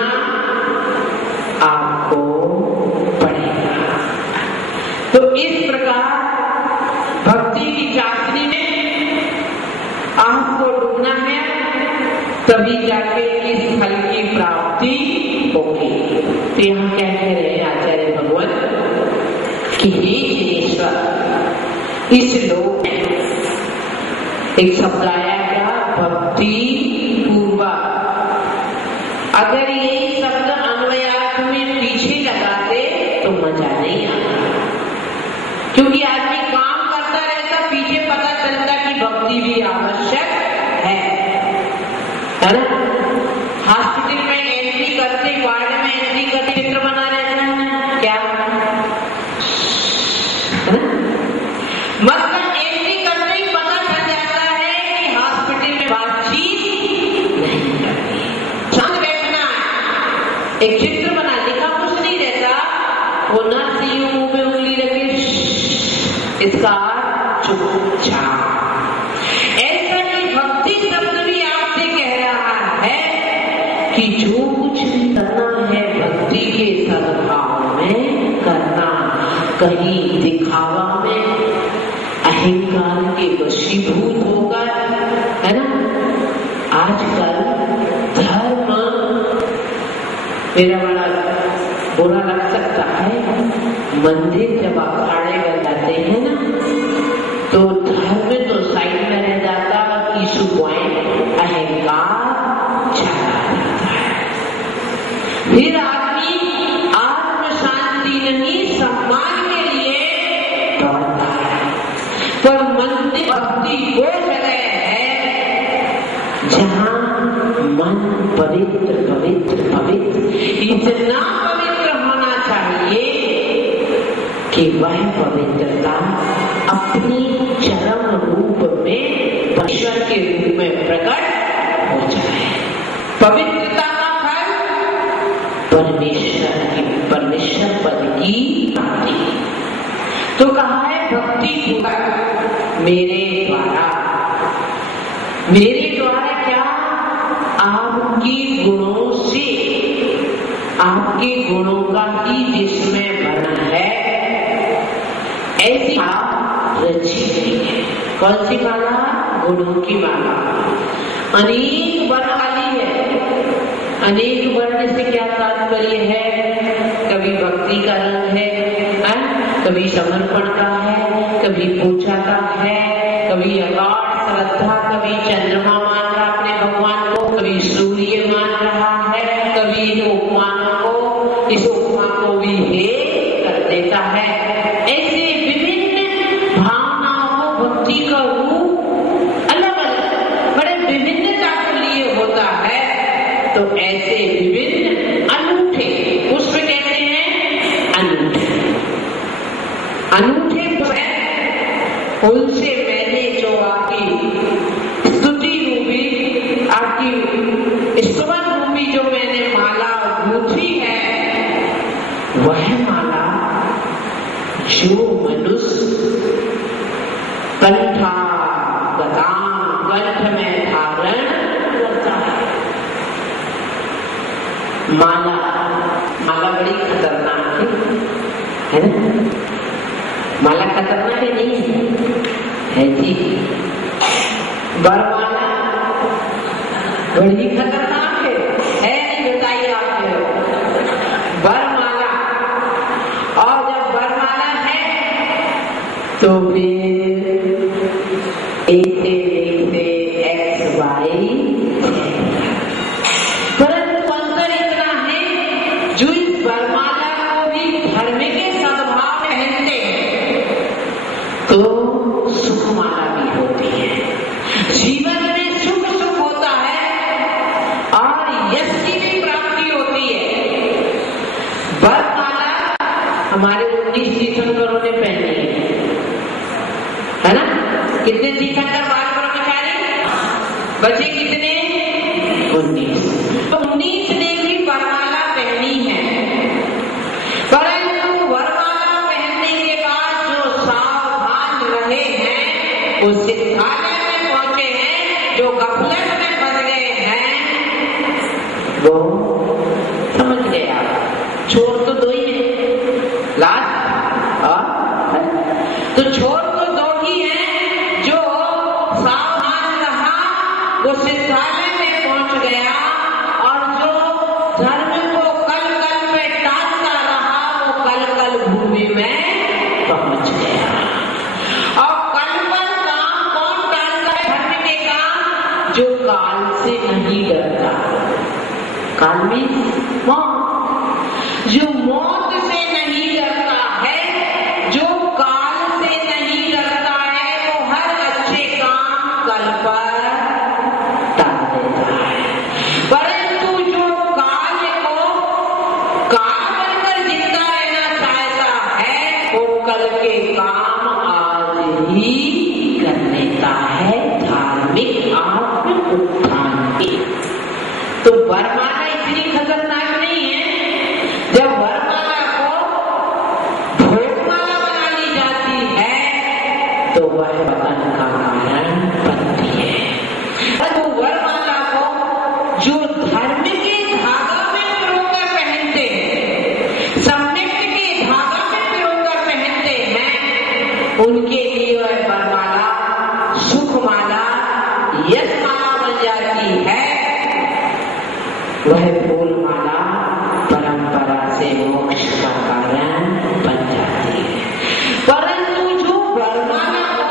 सीखना आपको पड़ेगा। तो इस प्रकार भक्ति की चाशनी में आपको डूबना है, तभी जाके इस फल की प्राप्ति होगी। तो यहाँ क्या कह रहे हैं आचार्य भगवान कि हे ईश्वर, इस लोक में एक शब्द आया क्या, भक्ति पूर्वक। अगर ये शब्द अन्वयार्थ में पीछे लगाते तो मजा नहीं आता, क्योंकि आदमी काम करता रहता, पीछे पता चलता कि भक्ति भी आवश्यक है ना। हॉस्पिटल में एंट्री करते, वार्ड में एंट्री करते चित्र बना रहता है क्या, मतलब एंट्री करते ही पता चल जाता है कि हॉस्पिटल में बातचीत नहीं करती, शांत बैठना है। एक चित्र बना, लिखा कुछ नहीं रहता, वो नर्स यूं मुंह में उंगली रखे, इसका चुपचाप। ऐसा ही भक्ति शब्द भी आपसे कह रहा है कि जो कुछ भी करना है भक्ति के सद्भाव में करना, कहीं दिखावा में अहंकार के वशीभूत होकर, है ना। आजकल धर्म, मेरा बड़ा बुरा लग सकता है, मंदिर जब अखाड़े बन जाते हैं ना, तो धर्म में तो साइड में रह जाता, इशू पॉइंट अहंकार चला जाता है। फिर आदमी आत्म शांति नहीं, सम्मान के लिए दौड़ता है। पर मंदिर भक्ति वो जगह है जहाँ मन पवित्र पवित्र पवित्र, इतना पवित्र होना चाहिए कि वह पवित्रता अपनी चरम रूप में परमेश्वर के रूप में प्रकट हो जाए। पवित्रता का फल परमेश्वर पद की प्राप्ति। तो कहा है भक्ति पूर्वक मेरे द्वारा क्या, आपकी गुणों से, आपके गुणों का ही जिसमें बना है, ऐसी आप रची है। कौन सी माला, गुणों की माला। अनेक वर्ण वाली है। अनेक वर्ण से क्या तात्पर्य है, कभी भक्ति का रंग है, कभी समर्पण का है, कभी पूजा का है, कभी अगाध श्रद्धा, कभी चंद्रमा मान रहा अपने भगवान को, कभी सूर्य मान रहा है, कभी उपमानों को, इस उपमा को भी हे कर देता है। ऐसे विभिन्न भावनाओं को भक्ति का रूप अलग अलग बड़े विभिन्नता के लिए होता है। तो ऐसे विभिन्न अनूठे, उसमें कहते हैं अनूठे, अनूठे उनसे मैंने जो आपकी स्तुति रूपी, आपकी स्तुति रूपी जो मैंने माला गूंथी है, वह माला जो मनुष्य कंठा गदाम कंठ में धारण करता है। माला बड़ी खतरनाक है ना। माला खतरनाक है नहीं है जी, बरमाला बड़ी खतरनाक है नहीं, बताइए आपको। बरमाला, और जब बरमाला है तो फिर ऐसे एक्स वाई, परंतु अंतर इतना है जो इस बरमाला को भी धर्म के सद्भाव पहनते हैं तो सुखमाला भी होती है। जीवन में सुख सुख होता है और यश की भी प्राप्ति होती है। बरमाला हमारे 19 तीर्थंकरों ने पहनी है ना। कितने तीर्थंकर बात ब्रह्मचारी बचे, कितने 19। तो 19 ने भी वरमाला पहनी है, परंतु वरमाला पहनने के बाद जो सावधान रहे हैं वो सिद्धालय में पहुंचे हैं, जो गफलत में फंस गए हैं वो पहुंच गया। और कल पर काम कौन टालता है? धर्म के काम जो काल से नहीं डरता। काल में जो मौत से नहीं डरता है, जो काल से नहीं डरता है, वो हर अच्छे काम कल पर टाल देता है। परंतु जो काल को काल बनकर जिंदा रहना चाहता है, वो कल के काम आज ही कर लेता है, धार्मिक आत्म उत्थान के। तो वरमाला इतनी खतरनाक नहीं है। जब वरमाला को भोगमाला बना ली जाती है तो वह पतन का कारण बनती है। तो वरमाला को जो धर्म के धागा में पिरोकर पहनते हैं, सम्यक्त के धागा में पिरोकर पहनते हैं, उनके लिए वह वरमाला सुखमाला, यशमाला बन जाती है। वह फूलमाला परंपरा से मोक्ष का कारण बन जाती है। परंतु जो वरमाला को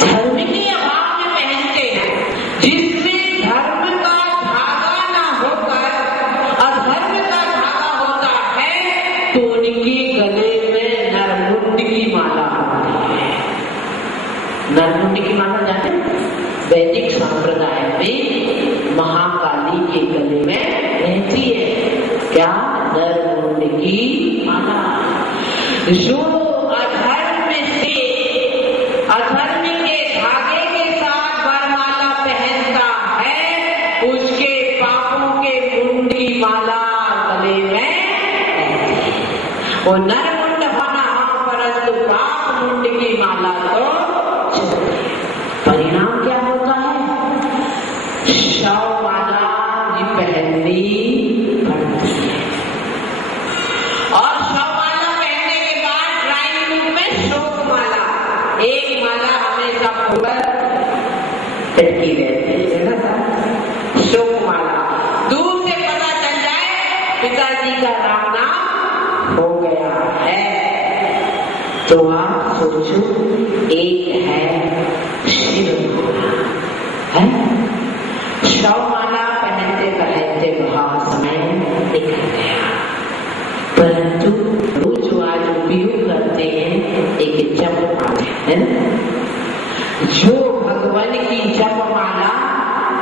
धर्म के अभाव में पहनते हैं, जिसमें धर्म का धागा ना होकर अधर्म का धागा होता है, तो उनके गले में नरमुंड की माला होती है। नरमुंड की माला जानते हैं? वैदिक संप्रदाय में महाकाली के गले में रहती है। क्या? नरमुंड की माला। जो अधर्म से, अधर्म के धागे के साथ वरमाला पहनता है, उसके पापों के मुंड की माला गले में रहती है। वो नरमुंड होना हाँ, परंतु पाप मुंड की माला तो परिणाम क्या होता है? शवमाला भी पहननी पड़ती है। और शवमाला पहनने के बाद ड्राइंग रूम में शोकमाला, एक माला हमेशा ऊपर लटकी रहती है ना, शोकमाला। दूर से पता चल जाए पिताजी का राम नाम हो गया है, तो आप सोचो, एक है शिवमाला है। शवमाला पहनते पहनते बहुत समय निकल गया, परंतु जो आज उपयोग करते हैं एक जपमाला है ना, जो भगवान की जपमाला,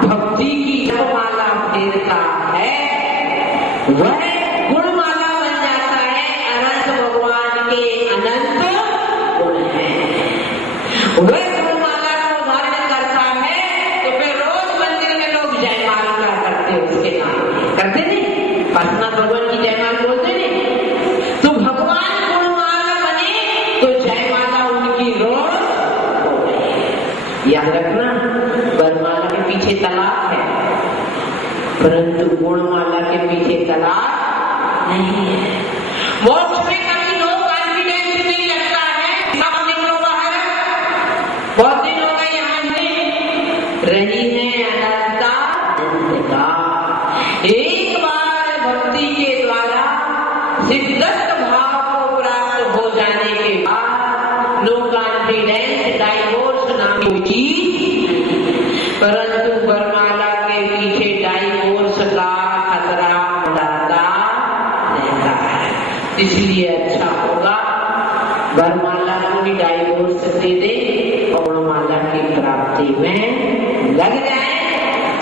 भक्ति की जपमाला फेरता है, वह गुणमाला बन जाता है। अनंत भगवान के अनंत गुण है। वह गुणमाला को धारण करता है तो फिर रोज मंदिर में लोग जयमाला करते, उसके नाम करते नहीं, पटना भगवान की जयमाला बोलते नहीं। तो भगवान गुणमाला बने तो जयमाला उनकी रोज हो गई। याद रखना, वरमाला के पीछे तलाक है, परंतु गुणमाला के पीछे तलाक नहीं है। मोक्ष में कभी नो कॉन्फिडेंस नहीं लगता है। सब निकलो बाहर, बहुत दिन हो गए यहाँ से रही है अनंता जिंदगा। एक बार भक्ति के द्वारा सिद्धस्त भाव को प्राप्त हो जाने के बाद नो कॉन्फिडेंस, डाइवोर्स नाम की चीज, परंतु वरमाला के पीछे डाइवोर्स का खतरा बढ़ता रहता है। इसलिए अच्छा होगा वरमाला को भी डाइवोर्स दे दे और वरमाला की प्राप्ति में लग जाए।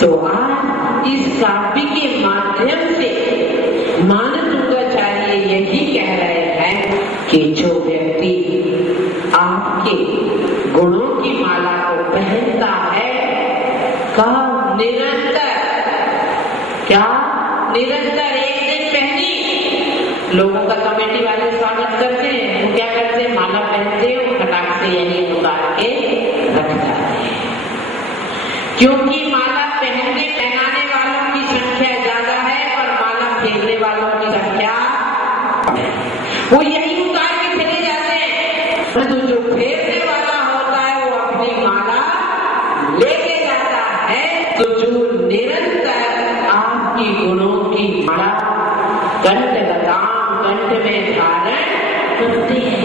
तो आज इस काव्य के माध्यम से मानवताचार्य यही कह रहे हैं कि जो व्यक्ति आपके गुणों की माला को पहनता है, का निरंतर, क्या निरंतर एक दिन पहनी, लोगों का कमेटी वाले स्वागत करते हैं, वो क्या करते हैं, माला पहनते हैं और फटाक से यही उतार के रख जाते हैं। क्योंकि माला पहनाने वालों की संख्या ज्यादा है, पर माला फेरने वालों की संख्या वो यही उतार के चले जाते हैं। तो जो फेरने वाला होता है वो अपनी माला लेके जाता है। तो जो निरंतर आपकी गुणों की माला कंठ लताम कंठ में धारण करते हैं,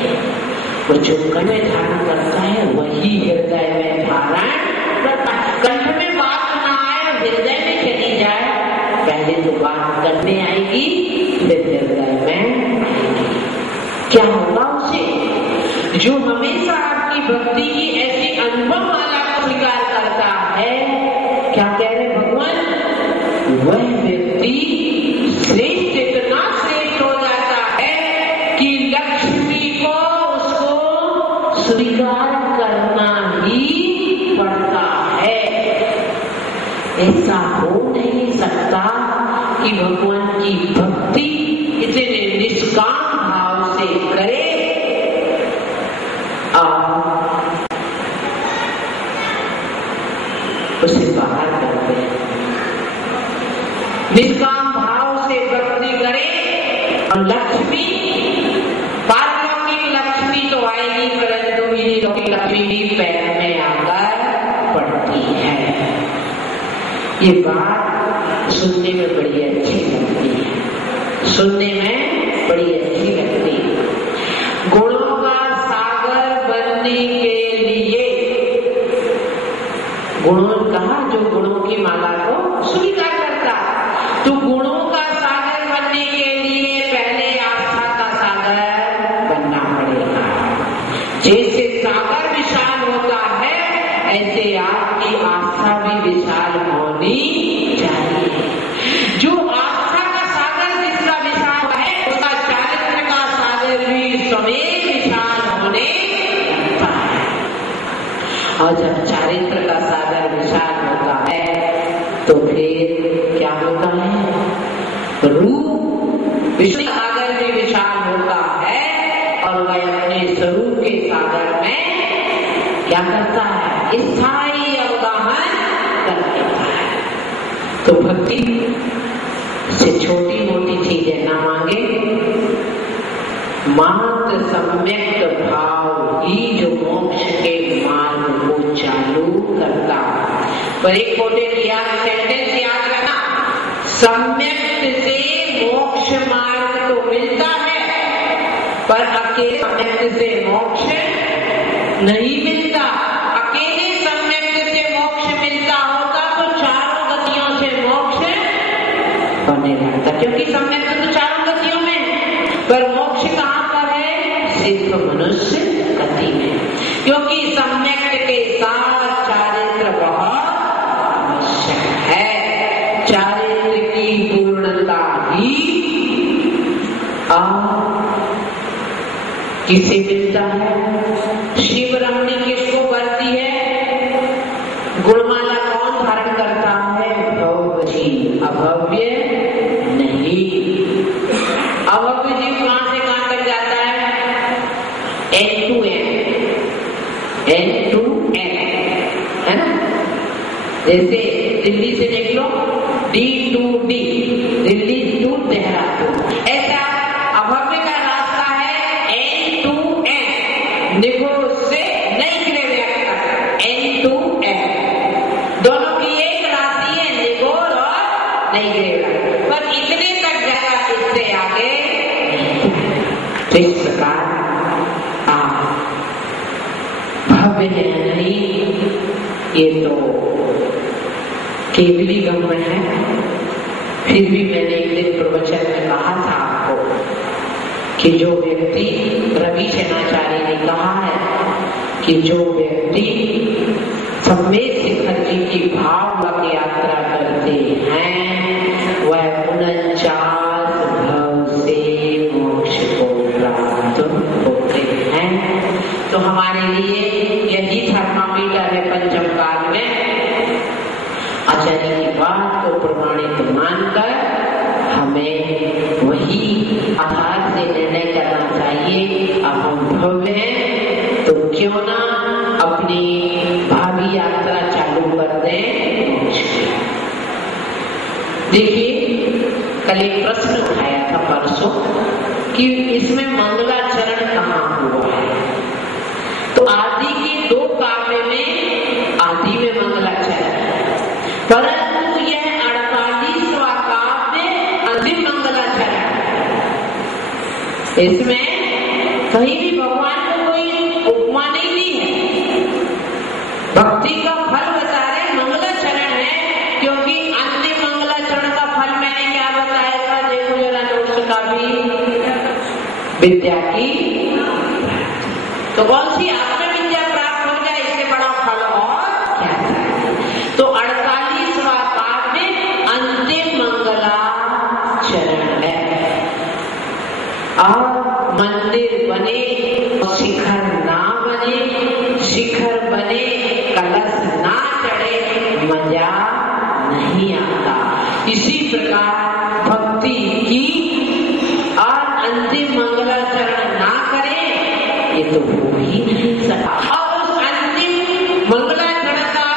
वो जो कंठ में धारण करता है वही हृदय में धारण करता है। कंठ में बात ना आए हृदय में चली जाए, पहले तो बात करने आएगी फिर हृदय में आएगी। क्या होगा उसे? जो हमेशा आपकी भक्ति की ऐसी अनुभव माला को स्वीकार करता है, क्या कह रहे भगवान, वह व्यक्ति श्रेष्ठ, इतना श्रेष्ठ हो जाता है कि लक्ष्मी को उसको स्वीकार करना ही पड़ता है। ऐसा हो नहीं सकता कि भगवान की भक्ति इतने निष्काम भाव से करे और उसे बाहर कर दे। निष्काम भाव से भक्ति करे और लक्ष्मी, पारलौकिक लक्ष्मी तो आएगी, परंतु ये लौकिक लक्ष्मी भी पैर में आकर पड़ती है। ये बात सुनने में बड़ी अच्छी लगती है, सुनने में बड़ी अच्छी लगती है। गुणों का सागर बनने के लिए, गुणों कहा जो गुणों की माला को स्वीकार करता, तो गुणों का सागर बनने के लिए पहले आस्था का सागर बनना पड़ेगा। जैसे सागर विशाल होता है ऐसे आपकी आस्था भी विशाल होनी चाहिए। जो आस्था का सागर जिसका विशाल है उसका चारित्र का सागर भी समेत विशाल होने लगता है। और जब चारित्र का सागर विशाल होता है तो फिर क्या होता है, रूप विष्णु सागर भी विशाल होता है और वह अपने स्वरूप के सागर में क्या करता है, स्थायी अवगाहन कर देता है। तो भक्ति से छोटी मोटी चीजें ना मांगे, मात्र सम्यक भाव ही जो मोक्ष के मार्ग को चालू करता। पर एक छोटे सेंटेंस याद रखना, सम्यक से मोक्ष मार्ग तो मिलता है पर अकेले सम्यक से मोक्ष नहीं मिलता। अकेले सम्यक से मोक्ष मिलता होता तो चारों गतियों से मोक्ष होने लगता, क्योंकि सम्यक तो चारों गतियों में, पर मोक्ष कहाँ पर है, सिर्फ मनुष्य गति में, क्योंकि सम्यक के साथ चारित्र बहुत आवश्यक है। चारित्र की पूर्णता ही किसे मिलता है? शिव रमणी किसको करती है? गुणमाला कौन धारण करता है? भव्य जीव, अभव्य नहीं। अभव्य जीव कहां से कहां तक जाता है? एन टू एन, है ना? जैसे दिल्ली से निकलो D to D, Delhi to Dehradun, ऐसा अभव्य का रास्ता है N to N, निगोर से नई ग्रेवियट तक N to N, दोनों की एक राशि है, निगोर और नई ग्रेवियट, पर इतने तक जाएगा, इससे आगे तो इस प्रकार भव्य है नहीं, ये तो केवली गम्य है। फिर भी मैंने एक दिन प्रवचन में कहा था आपको कि जो व्यक्ति, रवि सेनाचार्य ने कहा है कि जो व्यक्ति सम्मेद शिखर जी की भाव यात्रा करते हैं वह 49 भव से मोक्ष को प्राप्त होते हैं। तो हमारे लिए यही थर्मामीटर है पंचम काल में। आचार्य की बात को प्रमाणित मानकर हमें वही आधार से निर्णय करना चाहिए। अब हम भव्य हैं तो क्यों ना अपनी भावी यात्रा चालू कर दें। देखिए, कल एक प्रश्न उठाया था परसों कि इसमें मंगलाचरण कहाँ हुआ है। तो आदि के 2 काव्य में आदि में मंगलाचरण, परंतु यह 48वां काव्य अंतिम मंगलाचरण, इसमें कहीं भी भगवान को कोई हुई? विद्या की। तो कौन सी आपने विद्या प्राप्त हो जाए, इससे बड़ा फल और क्या चाहिए? तो 48वां काव्य अंतिम मंगलाचरण है। और मंदिर बने शिखर ना बने, शिखर बने कलश ना चढ़े, मजा नहीं आता। इसी प्रकार भक्ति की और अंतिम मंगलाचरण ना करें, ये तो हो ही नहीं सका। और उस अंतिम मंगलाचरण का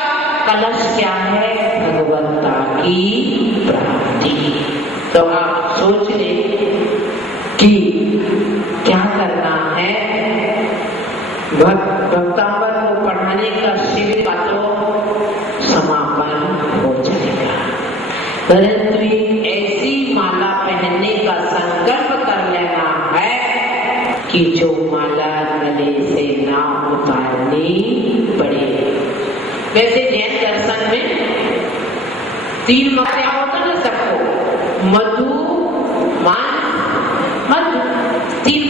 कलश क्या है? भगवंता की प्राप्ति। तो आप सोच ले कि क्या करना है। भक्तांबर को पढ़ाने का शिविर का तो समापन हो जाएगा, परंतु एक ऐसी माला पहनने का संकल्प कर लेना है कि जो माला गले से ना उतारनी पड़े। वैसे जैन दर्शन में 3 माला होता ना सबको, मधु, मान, मधु, 3